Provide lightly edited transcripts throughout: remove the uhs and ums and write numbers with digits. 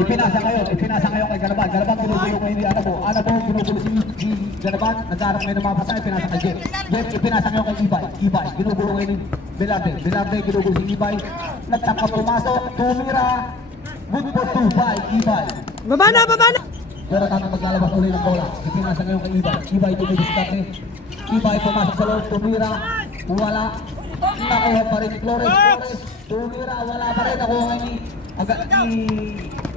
Ipinasa kayo kay Galaban. Galaban ginugulo kayo ni Anabo. Anabo ginugulo si Galaban. Nagharap ngayon ng mga pasay, ipinasa kay Jeff. Jeff, ipinasa kayo kay Ibay. Ibay, ginugulo kayo ni Belarte. Belarte, ginugulo si Ibay. Nagtangkap pumasok, tumira. Good for 2-5, Ibay. Baba na! Pero tanong maglalabas ulit ng bola. Ipinasa ngayon kay Ibay. Ibay tumidiscarte. Ibay pumasok sa loob, tumira. Wala. Nakuha pa rin Flores. Tumira, wala pa rin. Nakuha ngayon ni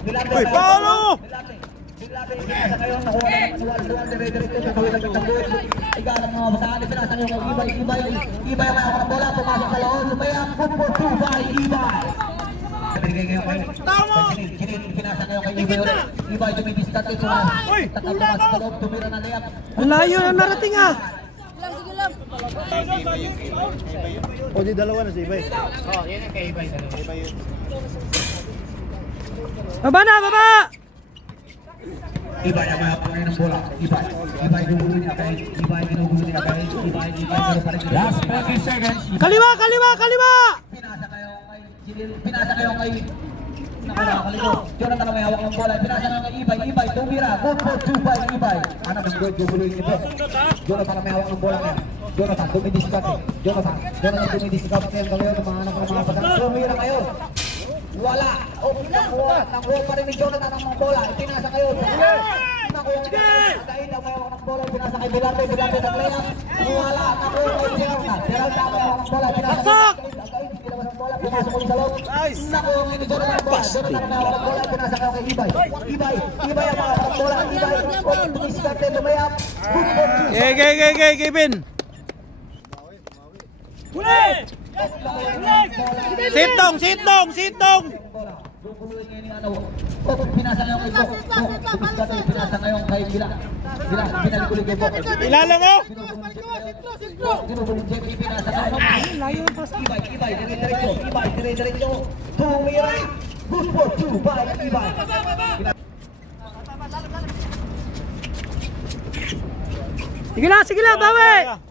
Belarte. Uy, Paolo! Belarte, ipinasa ngayon. Nakuha na ng duwan. Dire-diretso sa tawid ng tagbuhin. Igalang mga basahan. Ipinasa ngayon kay Ibay. Ibay ang mayroon ng bola. Pumasok sa loob. Sumayang. Good for 2-5, Ibay. Pinasa kayo kay Ibay ulit. Ibay tumidiscarte. Takal sa loob. Tumira na layap. Ang layo na narating ah! Sige lang. O di dalawa na si Ibay. Oo, yun ang kay Ibay. Baba na! Ibay ang mga pangay ng bola. Ibay ginugulo niya kay Ibay. Last 20 seconds. Kaliwa! Pinasa kayo kay Jonathan ang may hawak ng bola. Pinasa kayo kay Ibay. Tumira. Good for 2-5, Ibay. Anak ng goal, ginugulo niya. Jonathan ang may hawak ng bola niya. Jonathan tumidiscarte. Jonathan tumidiscarte ngayon ng mga anak ng mga patang. Tumira kayo. Wala. Nakuha pa rin ni Jonathan ang mga bola. Pinasa kayo. Nakuha niya. Again ang may hawak ng bola. Pinasa kay Belarte nag-layup. Wala. Nakuha kay Geralta. Geralta ang may hawak ng bola. Pinasa kayo. Pumasok ulit sa loob. Nakuha ngayon ni Jonathan ang bola. Jonathan ang may hawak ng bola. Pinasa kayo kay Ibay. Ibay ang mga hawak ng bola. Ibay. Tumidiscarte. Lumayap. Kevin! Sitong! Pinasa ngayon kay Bok. Pinasa ngayon kay Bila. Binalik ulit kay Bok. Ilala mo! Ginugulo Jeff. Pinasa ngayon. Ibay. Dire-diretso. Tumira. Good for 2-5, Ibay. Sige lang, bawi!